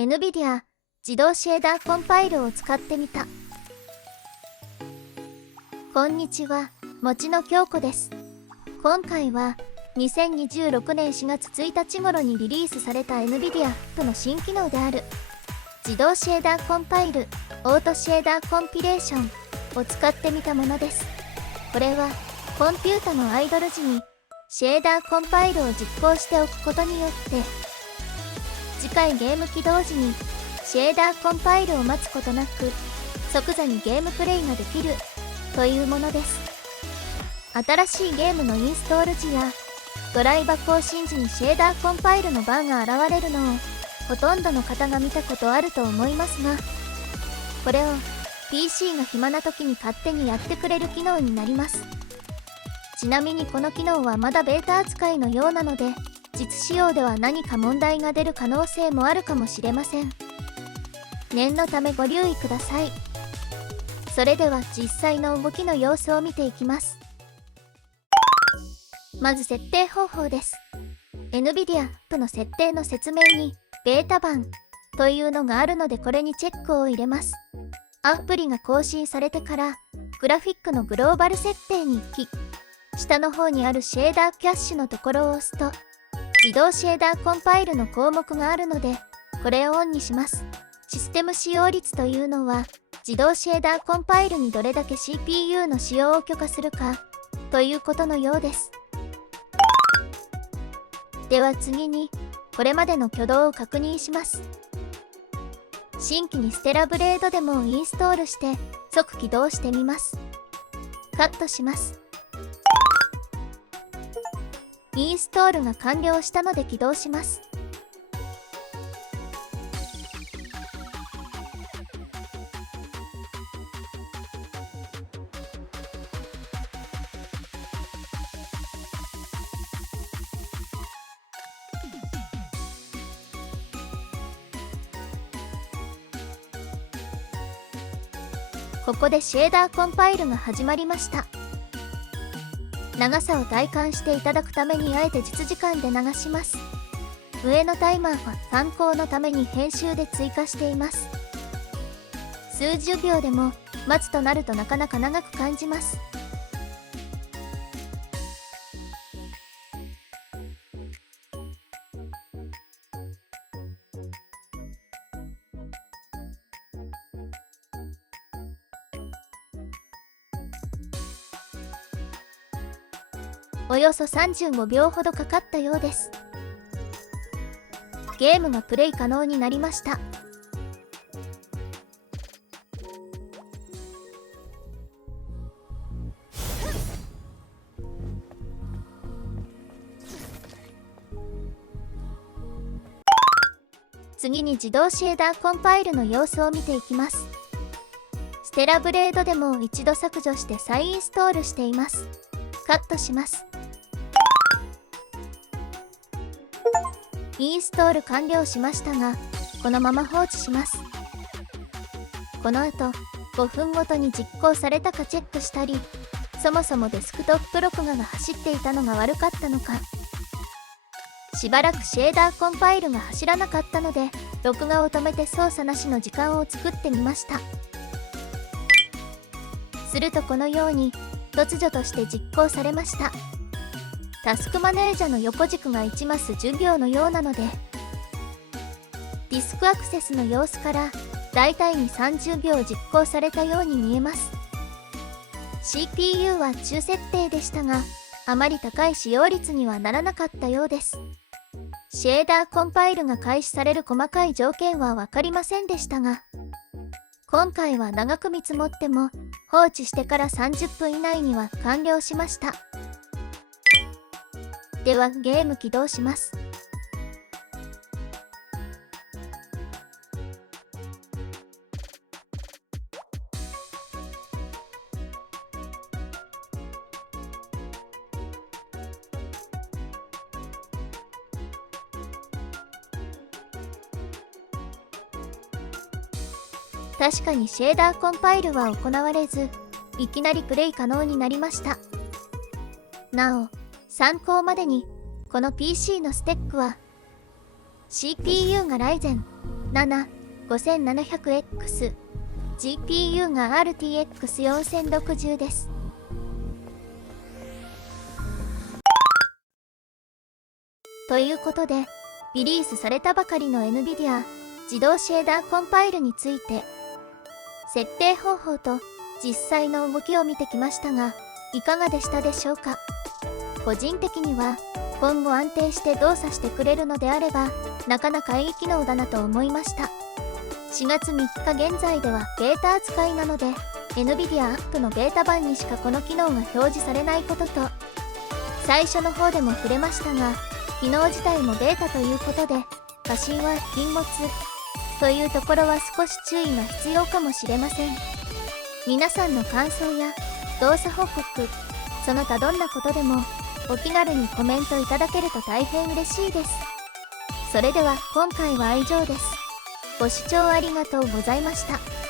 NVIDIA 自動シェーダーコンパイルを使ってみた。こんにちは、もちの京子です。今回は2026年4月1日頃にリリースされた NVIDIA との新機能である自動シェーダーコンパイルオートシェーダーコンピレーションを使ってみたものです。これはコンピュータのアイドル時にシェーダーコンパイルを実行しておくことによって次回ゲーム起動時にシェーダーコンパイルを待つことなく即座にゲームプレイができるというものです。新しいゲームのインストール時やドライバ更新時にシェーダーコンパイルのバーが現れるのをほとんどの方が見たことあると思いますが、これを PC が暇な時に勝手にやってくれる機能になります。ちなみにこの機能はまだベータ扱いのようなので、実使用では何か問題が出る可能性もあるかもしれません。念のためご留意ください。それでは実際の動きの様子を見ていきます。まず設定方法です。NVIDIA との設定の説明にベータ版というのがあるので、これにチェックを入れます。アプリが更新されてからグラフィックのグローバル設定に行き、下の方にあるシェーダーキャッシュのところを押すと自動シェーダーコンパイルの項目があるので、これをオンにします。システム使用率というのは自動シェーダーコンパイルにどれだけ CPU の使用を許可するかということのようです。では次にこれまでの挙動を確認します。新規にステラブレードデモをインストールして即起動してみます。カットします。インストールが完了したので起動します。ここでシェーダーコンパイルが始まりました。長さを体感していただくためにあえて実時間で流します。上のタイマーは参考のために編集で追加しています。数十秒でも待つとなるとなかなか長く感じます。およそ35秒ほどかかったようです。ゲームがプレイ可能になりました。次に自動シェーダーコンパイルの様子を見ていきます。ステラブレードデモを一度削除して再インストールしています。カットします。インストール完了しましたが、このまま放置します。この後、5分ごとに実行されたかチェックしたり、そもそもデスクトップ録画が走っていたのが悪かったのか、しばらくシェーダーコンパイルが走らなかったので、録画を止めて操作なしの時間を作ってみました。するとこのように、突如として実行されました。タスクマネージャの横軸が1マス10秒のようなので、ディスクアクセスの様子からだいたいに30秒実行されたように見えます。CPU は中設定でしたが、あまり高い使用率にはならなかったようです。シェーダーコンパイルが開始される細かい条件は分かりませんでしたが、今回は長く見積もっても放置してから30分以内には完了しました。ではゲーム起動します。確かにシェーダーコンパイルは行われず、いきなりプレイ可能になりました。なお、参考までにこの PC のスペックは CPU が Ryzen 75700X、GPU が RTX4060 です。ということで、リリースされたばかりの NVIDIA 自動シェーダーコンパイルについて、設定方法と実際の動きを見てきましたが、いかがでしたでしょうか。個人的には、今後安定して動作してくれるのであれば、なかなかいい機能だなと思いました。4月3日現在ではベータ扱いなので、NVIDIA アップのベータ版にしかこの機能が表示されないことと、最初の方でも触れましたが、機能自体もベータということで、過信は禁物というところは少し注意が必要かもしれません。皆さんの感想や動作報告、その他どんなことでもお気軽にコメントいただけると大変嬉しいです。それでは今回は以上です。ご視聴ありがとうございました。